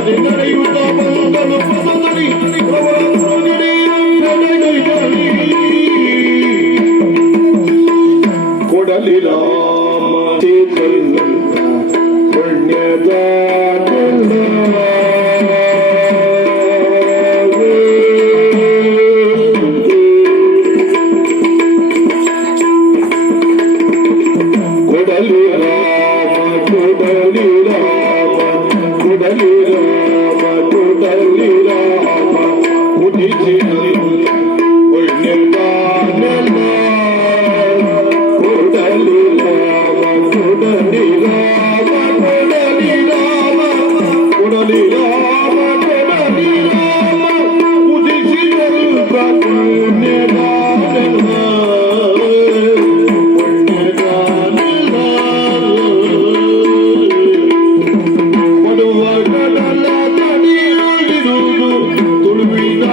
ನಡೆಯುತ್ತಾ ಬಂದನು ಪದದಲ್ಲಿ ಕೊಡಲಿ ರಾಮ ಪುಣ್ಯದ ಕೊಡಲಿ ರಾಮ ಕೊಡಲಿ ರಾಮ ಕೊಡಲಿ ರಾಮ ಕೊಡಲಿ ರಾಮ ಉದಿಸಿದ ಪುಣ್ಯದ ಕೊಡಲಿ ರಾಮ ಕೊಡಲಿ ರಾಮ ಕೊಡಲಿ ರಾಮ ಕೊಡಲಿ ರಾಮ ಕೊಡಲಿ ರಾಮ ಉದಿಸಿದ ಪುಣ್ಯದ ತುಳುವಿದ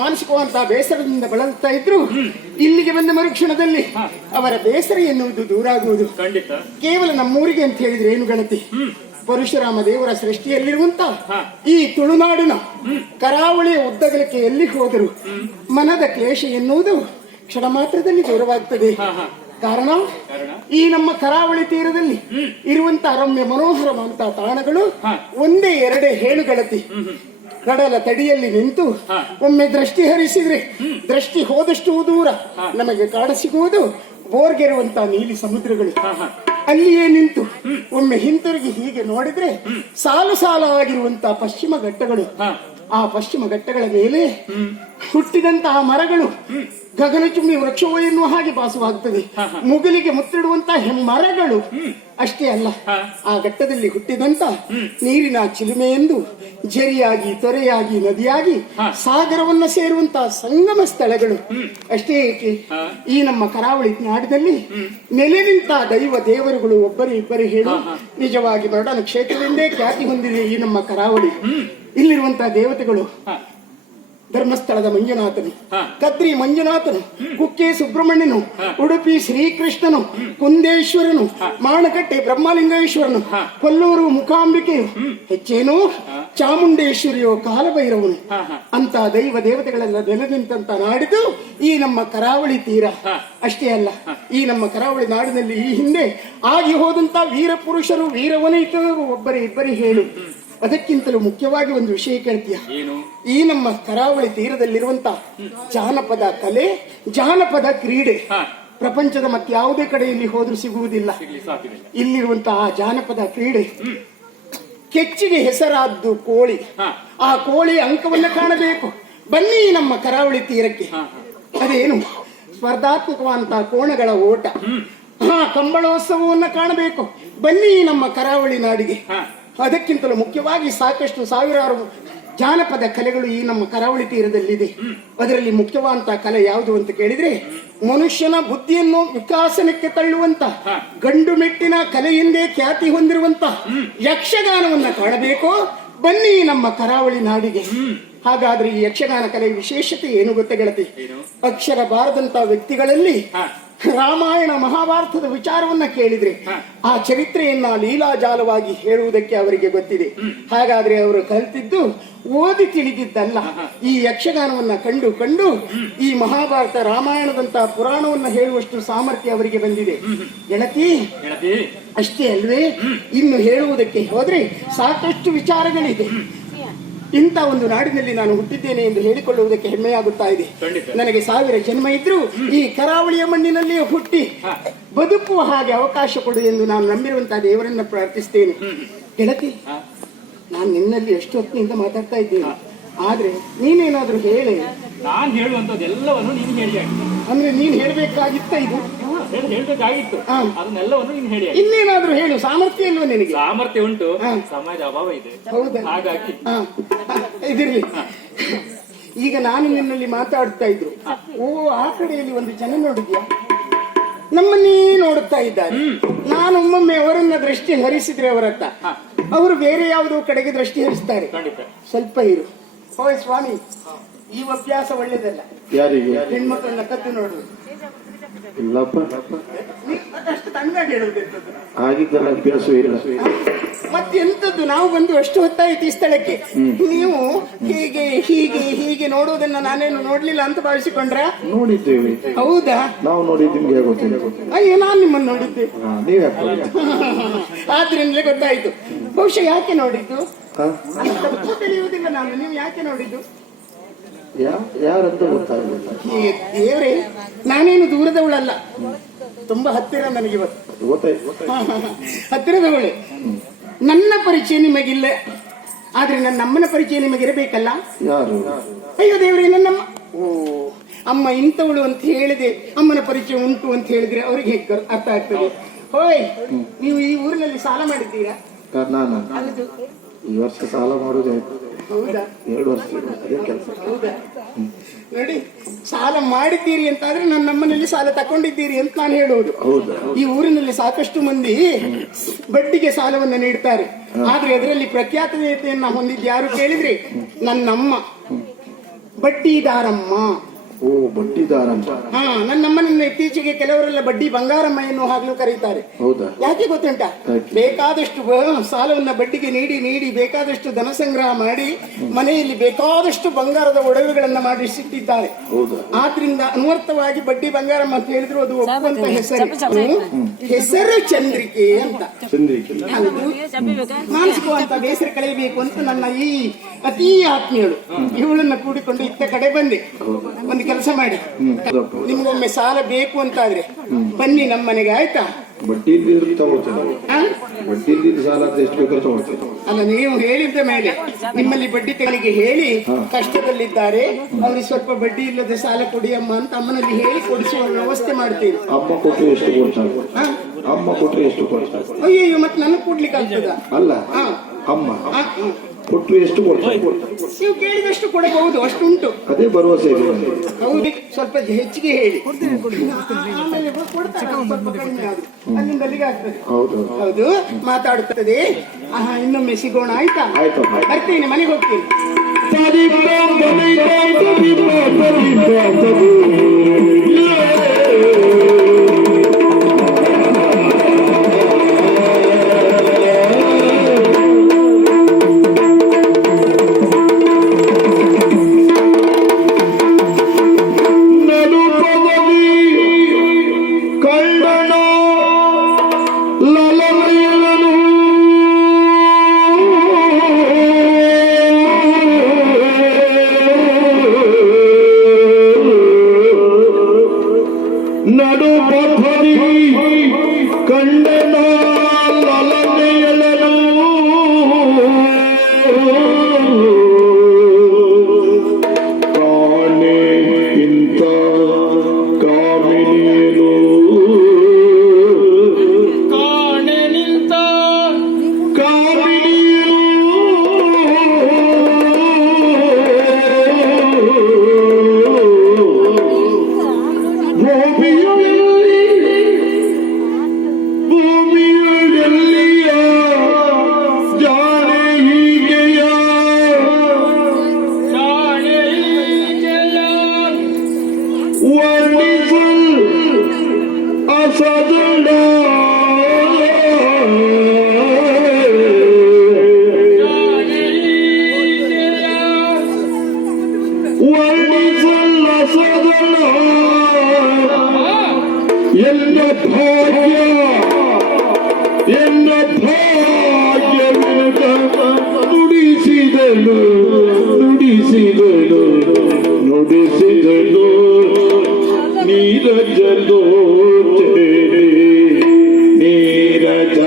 ಮಾನಸಿಕವಂತಹ ಬೇಸರದಿಂದ ಬಳಲ್ತಾ ಇದ್ರು ಇಲ್ಲಿಗೆ ಬಂದ ಮರುಕ್ಷಣದಲ್ಲಿ ಅವರ ಬೇಸರ ಎನ್ನುವುದು ದೂರ ಆಗುವುದು ಖಂಡಿತ. ಕೇವಲ ನಮ್ಮೂರಿಗೆ ಅಂತ ಹೇಳಿದ್ರೆ ಏನು ಗೆಳತಿ, ಪರಶುರಾಮ ದೇವರ ಸೃಷ್ಟಿಯಲ್ಲಿರುವಂತ ಈ ತುಳುನಾಡಿನ ಕರಾವಳಿಯ ಉದ್ದಗಲಕ್ಕೆ ಎಲ್ಲಿ ಹೋದರು ಮನದ ಕ್ಲೇಶ ಎನ್ನುವುದು ಕ್ಷಣ ಮಾತ್ರದಲ್ಲಿ ದೂರವಾಗ್ತದೆ. ಕಾರಣ ಈ ನಮ್ಮ ಕರಾವಳಿ ತೀರದಲ್ಲಿ ಇರುವಂತಹ ರಮ್ಯ ಮನೋಹರವಂತಹ ತಾಣಗಳು ಒಂದೇ ಎರಡೇ ಹೇಳುಗಳತಿ. ಕಡಲ ತಡಿಯಲ್ಲಿ ನಿಂತು ಒಮ್ಮೆ ದೃಷ್ಟಿ ಹರಿಸಿದ್ರೆ ದೃಷ್ಟಿ ಹೋದಷ್ಟು ದೂರ ನಮಗೆ ಕಾಡ ಸಿಗುವುದು ಬೋರ್ಗೆರುವಂತಹ ನೀಲಿ ಸಮುದ್ರಗಳು. ಅಲ್ಲಿಯೇ ನಿಂತು ಒಮ್ಮೆ ಹಿಂತಿರುಗಿ ಹೀಗೆ ನೋಡಿದ್ರೆ ಸಾಲು ಸಾಲಾಗಿರುವಂತಹ ಪಶ್ಚಿಮ ಘಟ್ಟಗಳು. ಆ ಪಶ್ಚಿಮ ಘಟ್ಟಗಳ ಮೇಲೆ ಹುಟ್ಟಿದಂತಹ ಮರಗಳು ಗಗನಚುಂಬಿ ವೃಕ್ಷವೋ ಎನ್ನುವ ಹಾಗೆ ಭಾಸವಾಗುತ್ತದೆ. ಮುಗಿಲಿಗೆ ಮುತ್ತಿಡುವಂತಹ ಹೆಮ್ಮರಗಳು ಅಷ್ಟೇ ಅಲ್ಲ, ಆ ಘಟ್ಟದಲ್ಲಿ ಹುಟ್ಟಿದಂತ ನೀರಿನ ಚಿಲುಮೆ ಎಂದು ಝರಿಯಾಗಿ ತೊರೆಯಾಗಿ ನದಿಯಾಗಿ ಸಾಗರವನ್ನ ಸೇರುವಂತಹ ಸಂಗಮ ಸ್ಥಳಗಳು. ಅಷ್ಟೇ ಏಕೆ, ಈ ನಮ್ಮ ಕರಾವಳಿ ನಾಡಿನಲ್ಲಿ ನೆಲೆ ನಿಂತ ದೈವ ದೇವರುಗಳು ಒಬ್ಬರು ಇಬ್ಬರು ಹೇಳು ನಿಜವಾಗಿ ಮರಡನ ಕ್ಷೇತ್ರವೆಂದೇ ಖ್ಯಾತಿ ಹೊಂದಿದೆ ಈ ನಮ್ಮ ಕರಾವಳಿ. ಇಲ್ಲಿರುವಂತಹ ದೇವತೆಗಳು ಧರ್ಮಸ್ಥಳದ ಮಂಜುನಾಥನು, ಕದ್ರಿ ಮಂಜುನಾಥನು, ಕುಕ್ಕೆ ಸುಬ್ರಹ್ಮಣ್ಯನು, ಉಡುಪಿ ಶ್ರೀಕೃಷ್ಣನು, ಕುಂದೇಶ್ವರನು, ಮಾಣಕಟ್ಟೆ ಬ್ರಹ್ಮಲಿಂಗೇಶ್ವರನು, ಕೊಲ್ಲೂರು ಮುಖಾಂಬಿಕೆಯು, ಹೆಚ್ಚೇನು ಚಾಮುಂಡೇಶ್ವರಿಯೋ ಕಾಲಭೈರವನು ಅಂತ ದೈವ ದೇವತೆಗಳೆಲ್ಲ ನೆಲೆನಿಂತ ನಾಡಿದು ಈ ನಮ್ಮ ಕರಾವಳಿ ತೀರ. ಅಷ್ಟೇ ಅಲ್ಲ, ಈ ನಮ್ಮ ಕರಾವಳಿ ನಾಡಿನಲ್ಲಿ ಈ ಹಿಂದೆ ಆಗಿ ಹೋದಂತ ವೀರ ಪುರುಷರು ವೀರವನಿತರು ಒಬ್ಬರೇ ಇಬ್ಬರೇ ಹೇಳು. ಅದಕ್ಕಿಂತಲೂ ಮುಖ್ಯವಾಗಿ ಒಂದು ವಿಷಯ ಕೇಳ್ತೀಯ, ಈ ನಮ್ಮ ಕರಾವಳಿ ತೀರದಲ್ಲಿರುವಂತ ಜಾನಪದ ಕಲೆ, ಜಾನಪದ ಕ್ರೀಡೆ ಪ್ರಪಂಚದ ಮತ್ತೆ ಯಾವುದೇ ಕಡೆಯಲ್ಲಿ ಹೋದ್ರೂ ಸಿಗುವುದಿಲ್ಲ. ಇಲ್ಲಿರುವಂತಹ ಆ ಜಾನಪದ ಕ್ರೀಡೆ ಕೆಚ್ಚಿಗೆ ಹೆಸರಾದ್ದು ಕೋಳಿ. ಆ ಕೋಳಿ ಅಂಕವನ್ನ ಕಾಣಬೇಕು, ಬನ್ನಿ ನಮ್ಮ ಕರಾವಳಿ ತೀರಕ್ಕೆ. ಅದೇನು ಸ್ಪರ್ಧಾತ್ಮಕವಾದಂತಹ ಕೋಣಗಳ ಓಟ, ಕಂಬಳೋತ್ಸವವನ್ನ ಕಾಣಬೇಕು, ಬನ್ನಿ ನಮ್ಮ ಕರಾವಳಿ ನಾಡಿಗೆ. ಅದಕ್ಕಿಂತಲೂ ಮುಖ್ಯವಾಗಿ ಸಾಕಷ್ಟು ಸಾವಿರಾರು ಜಾನಪದ ಕಲೆಗಳು ಈ ನಮ್ಮ ಕರಾವಳಿ ತೀರದಲ್ಲಿದೆ. ಅದರಲ್ಲಿ ಮುಖ್ಯವಾದಂತಹ ಕಲೆ ಯಾವುದು ಅಂತ ಕೇಳಿದ್ರೆ ಮನುಷ್ಯನ ಬುದ್ಧಿಯನ್ನು ವಿಕಾಸನಕ್ಕೆ ತಳ್ಳುವಂತ ಗಂಡು ಮೆಟ್ಟಿನ ಕಲೆಯಿಂದೇ ಖ್ಯಾತಿ ಹೊಂದಿರುವಂತ ಯಕ್ಷಗಾನವನ್ನ ಕಾಣಬೇಕು, ಬನ್ನಿ ನಮ್ಮ ಕರಾವಳಿ ನಾಡಿಗೆ. ಹಾಗಾದ್ರೆ ಈ ಯಕ್ಷಗಾನ ಕಲೆಯ ವಿಶೇಷತೆ ಏನು ಗೊತ್ತ ಗೆಳತಿ? ಅಕ್ಷರ ಬಾರದಂತ ವ್ಯಕ್ತಿಗಳಲ್ಲಿ ರಾಮಾಯಣ ಮಹಾಭಾರತದ ವಿಚಾರವನ್ನ ಕೇಳಿದ್ರೆ ಆ ಚರಿತ್ರೆಯನ್ನ ಲೀಲಾಜಾಲವಾಗಿ ಹೇಳುವುದಕ್ಕೆ ಅವರಿಗೆ ಗೊತ್ತಿದೆ. ಹಾಗಾದ್ರೆ ಅವರು ಕಲಿತಿದ್ದು ಓದಿ ತಿಳಿದಿದ್ದಲ್ಲ, ಈ ಯಕ್ಷಗಾನವನ್ನ ಕಂಡು ಕಂಡು ಈ ಮಹಾಭಾರತ ರಾಮಾಯಣದಂತಹ ಪುರಾಣವನ್ನ ಹೇಳುವಷ್ಟು ಸಾಮರ್ಥ್ಯ ಅವರಿಗೆ ಬಂದಿದೆ. ಗೆಳತಿ ಅಷ್ಟೇ ಅಲ್ವೇ, ಇನ್ನು ಹೇಳುವುದಕ್ಕೆ ಹೋದ್ರೆ ಸಾಕಷ್ಟು ವಿಚಾರಗಳಿದೆ. ಇಂಥ ಒಂದು ನಾಡಿನಲ್ಲಿ ನಾನು ಹುಟ್ಟಿದ್ದೇನೆ ಎಂದು ಹೇಳಿಕೊಳ್ಳುವುದಕ್ಕೆ ಹೆಮ್ಮೆಯಾಗುತ್ತಾ ಇದೆ. ನನಗೆ 1000 ಜನ್ಮ ಇದ್ರೂ ಈ ಕರಾವಳಿಯ ಮಣ್ಣಿನಲ್ಲಿಯೇ ಹುಟ್ಟಿ ಬದುಕುವ ಹಾಗೆ ಅವಕಾಶ ಕೊಡು ಎಂದು ನಾನು ನಂಬಿರುವಂತಹ ದೇವರನ್ನ ಪ್ರಾರ್ಥಿಸ್ತೇನೆ. ಗೆಳತಿ, ನಾನು ನಿನ್ನಲ್ಲಿ ಎಷ್ಟು ಹೊತ್ತಿನಿಂದ ಮಾತಾಡ್ತಾ ಇದ್ದೇನೆ, ಆದ್ರೆ ನೀನೇನಾದ್ರೂ ಹೇಳಿ. ನಾನು ಹೇಳುವಂತದ್ದೆಲ್ಲವನ್ನು ನೀನು ಹೇಳಿ. ಅಂದ್ರೆ ನೀನ್ ಹೇಳ್ಬೇಕಾಗಿತ್ತ? ಇದು ಹೇಳ್ಬೇಕಾಗಿತ್ತು, ಅದನ್ನೆಲ್ಲವನ್ನು ನೀನು ಹೇಳಿ. ಇನ್ನೇನಾದ್ರೂ ಹೇಳು, ಸಾಮರ್ಥ್ಯ ಇಲ್ವ ನಿನಗೆ? ಸಾಮರ್ಥ್ಯ ಉಂಟು, ಸಮಯದ ಅಭಾವ ಇದೆ. ಹೌದಾ? ಹಾಗಾಗಿ ಇದಿರ್ಲಿ. ಈಗ ನಾನು ನಿನ್ನಲ್ಲಿ ಮಾತಾಡ್ತಾ ಇದ್ರು, ಓ ಆ ಕಡೆಯಲ್ಲಿ ಒಂದು ಜನ ನೋಡಿದ್ಯಾ, ನಮ್ಮನ್ನೇ ನೋಡುತ್ತಾ ಇದ್ದಾರೆ. ನಾನು ಒಮ್ಮೊಮ್ಮೆ ಅವರನ್ನ ದೃಷ್ಟಿ ಹರಿಸಿದ್ರೆ ಅವರತ್ತ, ಅವರು ಬೇರೆ ಯಾವುದೋ ಕಡೆಗೆ ದೃಷ್ಟಿ ಹರಿಸ್ತಾರೆ. ಸ್ವಲ್ಪ ಇರು. ಓಯ್ ಸ್ವಾಮಿ, ಈ ಅಭ್ಯಾಸ ಒಳ್ಳೇದಲ್ಲ. ಯಾರಿಗೆ? ಹೆಣ್ಮಕ್ಳನ್ನ ಕದ್ದು ನೋಡುದು. ಇಲ್ಲಪ್ಪ, ಅಷ್ಟು ತಂಗಾಗಿ ಹೇಳುವುದು ಆಗಿದ್ದಲ್ಲ, ಅಭ್ಯಾಸ ಇಲ್ಲ. ಮತ್ತೆಂತದ್ದು, ನಾವು ಬಂದು ಅಷ್ಟು ಹೊತ್ತಾಯ್ತು ಈ ಸ್ಥಳಕ್ಕೆ, ನೀವು ಹೀಗೆ ಹೀಗೆ ಹೀಗೆ ನೋಡುವುದನ್ನ ನಾನೇನು ನೋಡ್ಲಿಲ್ಲ ಅಂತ ಭಾವಿಸಿಕೊಂಡ್ರ? ನೋಡಿದ್ದೇವೆ. ಹೌದಾ? ನಾವು ನೋಡಿದ್ದು ನಿಮ್ಗೆ ಗೊತ್ತಿಲ್ಲ. ಅಯ್ಯೋ, ನಾನ್ ನಿಮ್ಮನ್ನು ನೋಡಿದ್ದೆ. ನೀವ್ ಆದ್ರಿಂದಲೇ ಗೊತ್ತಾಯ್ತು. ಬಹುಶಃ ಯಾಕೆ ನೋಡಿದ್ದು ತಪ್ಪು ತಿಳಿಯುವುದಿಲ್ಲ ನಾನು. ನೀವು ಯಾಕೆ ನೋಡಿದ್ದು? ಯಾರಂತ ಗೊತ್ತಾಗಲಿಲ್ಲ. ದೇವ್ರೆ, ನಾನೇನು ದೂರದವಳಲ್ಲ, ತುಂಬಾ ಹತ್ತಿರ ನನಗೆ ಇವತ್ತು. ಹತ್ತಿರದವಳೆ. ನನ್ನ ಪರಿಚಯ ನಿಮಗಿಲ್ಲ, ಆದ್ರೆ ನನ್ನ ಅಮ್ಮನ ಪರಿಚಯ ನಿಮಗಿರಬೇಕಲ್ಲ. ಯಾರು? ಅಯ್ಯೋ ದೇವ್ರೆ, ನನ್ನಮ್ಮ. ಓ, ಅಮ್ಮ ಇಂಥವಳು ಅಂತ ಹೇಳಿದೆ, ಅಮ್ಮನ ಪರಿಚಯ ಉಂಟು ಅಂತ ಹೇಳಿದ್ರೆ ಅವ್ರಿಗೆ ಹೇಗೆ ಅರ್ಥ ಆಗ್ತದೆ? ಹೋಯ್, ನೀವು ಈ ಊರಿನಲ್ಲಿ ಸಾಲ ಮಾಡಿದ್ದೀರಾ? ನಾನು ಈ ವರ್ಷ ಸಾಲ ಮಾಡುದೇ. ಹೌದಾ? 2 ವರ್ಷ ಅದೇ ಕೆಲಸ. ಹೌದಾ? ನೋಡಿ, ಸಾಲ ಮಾಡಿದ್ದೀರಿ ಅಂತಾದ್ರೆ ನನ್ನ ನಮ್ಮನಲ್ಲಿ ಸಾಲ ತಕೊಂಡಿದ್ದೀರಿ ಅಂತ ನಾನು ಹೇಳುವುದು. ಈ ಊರಿನಲ್ಲಿ ಸಾಕಷ್ಟು ಮಂದಿ ಬಡ್ಡಿಗೆ ಸಾಲವನ್ನ ನೀಡ್ತಾರೆ, ಆದ್ರೆ ಅದರಲ್ಲಿ ಪ್ರಖ್ಯಾತತೆಯನ್ನ ಹೊಂದಿದ್ದು ಯಾರು ಕೇಳಿದ್ರೆ ನನ್ನಮ್ಮ. ಬಡ್ಡಿದಾರಮ್ಮ. ಓ, ಬಡ್ಡಿದಾರ ಅಂತ. ಹಾ, ನನ್ನಮ್ಮನನ್ನ ಇತ್ತೀಚೆಗೆ ಕೆಲವರೆಲ್ಲ ಬಡ್ಡಿ ಬಂಗಾರಮ್ಮ ಎನ್ನುವ ಹಾಗಲೂ ಕರೀತಾರೆ. ಹೌದಾ? ಯಾಕೆ ಗೊತ್ತುಂಟಾ? ಯಾಕೆ? ಬೇಕಾದಷ್ಟು ಸಾಲವನ್ನ ಬಡ್ಡಿಗೆ ನೀಡಿ ಬೇಕಾದಷ್ಟು ಧನ ಸಂಗ್ರಹ ಮಾಡಿ ಮನೆಯಲ್ಲಿ ಬೇಕಾದಷ್ಟು ಬಂಗಾರದ ಒಡವೆಗಳನ್ನ ಮಾಡಿಸಿಟ್ಟಿದ್ದಾರೆ. ಹೌದಾ? ಆದ್ರಿಂದ ಅನ್ವರ್ಥವಾಗಿ ಬಡ್ಡಿ ಬಂಗಾರಮ್ಮ ಅಂತ ಹೇಳಿದ್ರು ಅದು ಒಪ್ಪುವಂತ ಹೆಸರು ಚಂದ್ರಿಕೆ ಅಂತ. ಚಂದ್ರಿಕೆ. ಮಾನಸಿಕವಂತ ಬೇಸರ ಕಳೆಯಬೇಕು ಅಂತ ನನ್ನ ಈ ಅತೀ ಆತ್ಮೀಯಳು ಇವಳನ್ನ ಕೂಡಿಕೊಂಡು ಇತ್ತ ಕಡೆ ಬಂದೆ. ಒಂದು ಕೆಲಸ ಮಾಡಿ, ನಿಮ್ಗೊಮ್ಮೆ ಸಾಲ ಬೇಕು ಅಂತಾದ್ರೆ ಬನ್ನಿ ನಮ್ಮ ಮನೆಗೆ, ಆಯ್ತಾ? ಬಡ್ಡಿ ಇದ್ದಿದ್ದು ತಗೊಳ್ತೇನೆ. ಬಡ್ಡಿ ಇದ್ದಿದ್ದು ಸಾಲ ಅಂತ ಎಷ್ಟು ಬೇಕಾದ್ರೂ ತಗೊಳ್ತೇನೆ. ಅಲ್ಲ, ನೀವು ಹೇಳಿದ ಮೇಲೆ ನಿಮ್ಮಲ್ಲಿ ಬಡ್ಡಿ ತೆಗಳಿಗೆ ಹೇಳಿ ಕಷ್ಟದಲ್ಲಿದ್ದಾರೆ ಅವ್ರಿಗೆ ಸ್ವಲ್ಪ ಬಡ್ಡಿ ಇಲ್ಲದೆ ಸಾಲ ಕೊಡಿ ಅಮ್ಮ ಅಂತ ಅಮ್ಮನಲ್ಲಿ ಹೇಳಿ ಕೊಡಿಸುವ ವ್ಯವಸ್ಥೆ ಮಾಡ್ತೀನಿ. ಅಮ್ಮ ಕೊಟ್ಟರೆ ಎಷ್ಟು ಕೊಡ್ತಾರೆ? ಅಮ್ಮ ಕೊಟ್ಟರೆ ಎಷ್ಟು ಕೊಡ್ತಾರೆ? ಅಯ್ಯೋ, ಮತ್ತೆ ನನಗೆ ಕೊಡ್ಲಿಕ್ಕೆ ಆಗ್ತದ? ಅಲ್ಲ, ಅಮ್ಮ ಕೊಟ್ಟರೆ ಎಷ್ಟು ಕೊಡ್ತಾರೆ? ನೀವು ಕೇಳಿದಷ್ಟು ಕೊಡಬಹುದು, ಅಷ್ಟುಂಟು. ಅದೇ ಭರವಸೆ ಇದೆ ನನಗೆ. ಹೌದು, ಸ್ವಲ್ಪ ಹೆಚ್ಚಿಗೆ ಹೇಳಿ ಆಮೇಲೆ ಕೊಡ್ತಾರೆ, ಸ್ವಲ್ಪ ಕಡಿಮೆ ಆದ್ರು ಅಲ್ಲಿಂದ ಅಲ್ಲಿಗೆ ಆಗ್ತದೆ. ಹೌದು ಹೌದು, ಮಾತಾಡುತ್ತದೆ. ಇನ್ನೊಮ್ಮೆ ಸಿಗೋಣ, ಆಯ್ತಾ? ಆಯ್ತಪ್ಪ. ಬರ್ತೀನಿ, ಮನೆಗೆ ಹೋಗ್ತೀನಿ. ನುಡಿಸಿದನು ನೀರಜಲು ನೀರಜ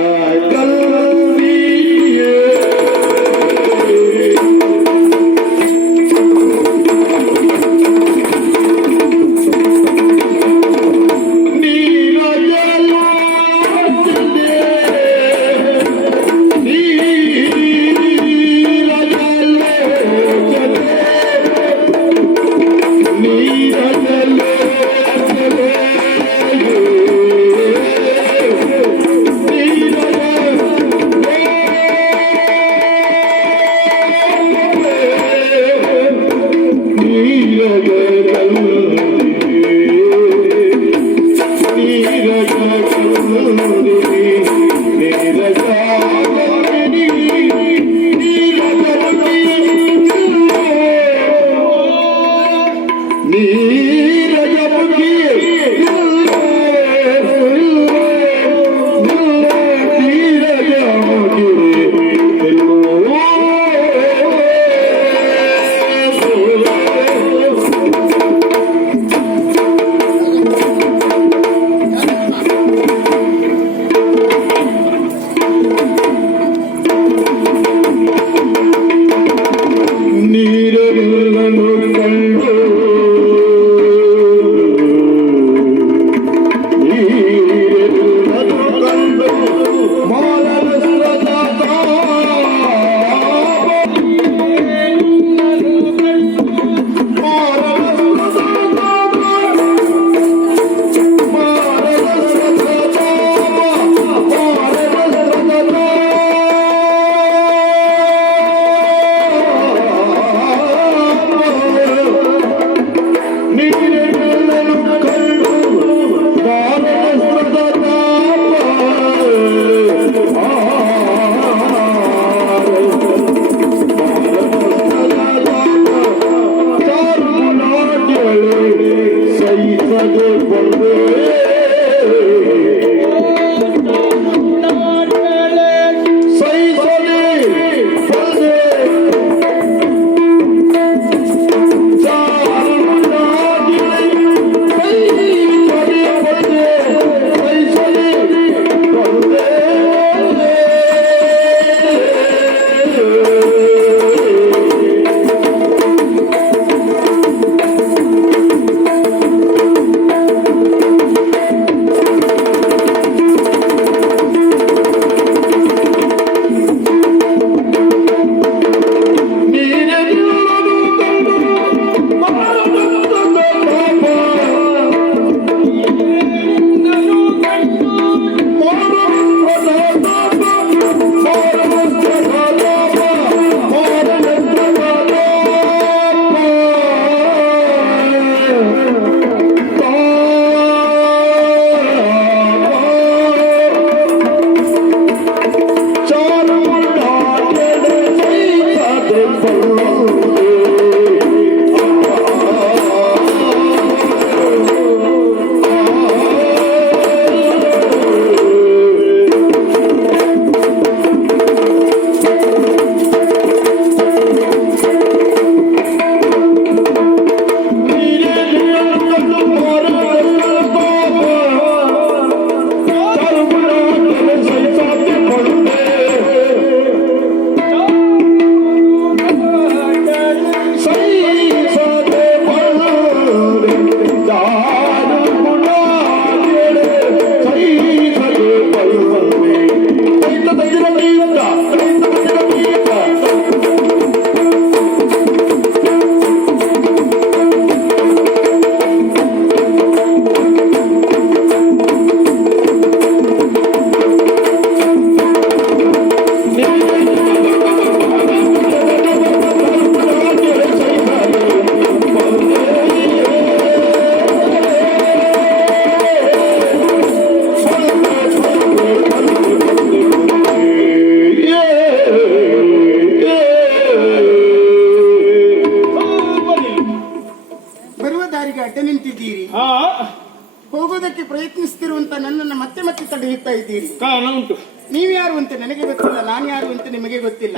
ನನ್ನನ್ನು ಮತ್ತೆ ಮತ್ತೆ ತಡೆಯುತ್ತಾ ಇದ್ದೀರಿ? ಕಾರಣ ಉಂಟು. ನೀವು ಯಾರು ಅಂತ ನನಗೆ ಗೊತ್ತಿಲ್ಲ, ನಾನು ಯಾರು ಅಂತ ನಿಮಗೆ ಗೊತ್ತಿಲ್ಲ.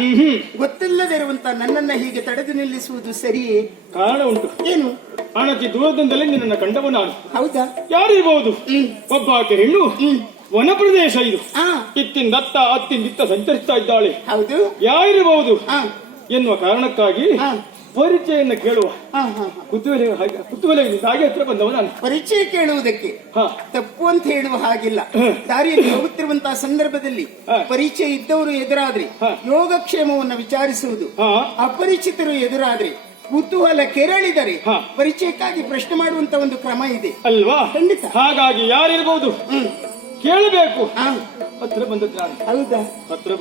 ಗೊತ್ತಿಲ್ಲದಿರುವಂತ ನನ್ನನ್ನ ಹೀಗೆ ತಡೆದು ನಿಲ್ಲಿಸುವುದು ಸರಿಯೇ? ಕಾರಣ ಉಂಟು. ಏನು? ಅನತಿ ದೂರದಿಂದಲೇ ನಿನ್ನನ್ನು ಕಂಡವ ನಾನು. ಹೌದಾ? ಯಾರಿರ್ಬಹುದು? ಒಬ್ಬ ಆಕೆ ಹೆಣ್ಣು, ವನ ಪ್ರದೇಶ ಇದು. ಆ, ಇತ್ತಿಂದತ್ತ ಅತ್ತಿಂದಿತ್ತ ಸಂಚರಿಸ್ತಾ ಇದ್ದಾಳೆ. ಹೌದು. ಯಾರಿರಬಹುದು ಆ, ಎನ್ನುವ ಕಾರಣಕ್ಕಾಗಿ ಆ, ಪರಿಚಯನ್ನ ಕೇಳುವ ಆ, ಆ, ಆ. ಕುತೂಹಲದಿಂದ ಹಾಗೆ ಹತ್ರ ಬಂದವ ನಾನು. ಪರಿಚಯ ಕೇಳುವುದಕ್ಕೆ ಹಾ. ತಪ್ಪು ಅಂತ ಹೇಳುವ ಹಾಗಿಲ್ಲ. ದಾರಿಯಲ್ಲಿ ಹೋಗುತ್ತಿರುವಂತಹ ಸಂದರ್ಭದಲ್ಲಿ ಹಾ. ಪರಿಚಯ ಇದ್ದವರು ಎದುರಾದ್ರೆ ಹಾ. ಯೋಗಕ್ಷೇಮವನ್ನು ವಿಚಾರಿಸುವುದು, ಹಾ. ಅಪರಿಚಿತರು ಎದುರಾದ್ರೆ ಕುತೂಹಲ ಕೆರಳಿದರೆ ಹಾ. ಪರಿಚಯಕ್ಕಾಗಿ ಪ್ರಶ್ನೆ ಮಾಡುವಂತ ಒಂದು ಕ್ರಮ ಇದೆ ಅಲ್ವಾ? ಖಂಡಿತ. ಹಾಗಾಗಿ ಯಾರಿರ್ಬಹುದು ಕೇಳಬೇಕು. ಆ, ಹತ್ರ ಬಂದದ್ದು ನಾನು. ಹೌದಾ? ಹತ್ರ ಬಂದು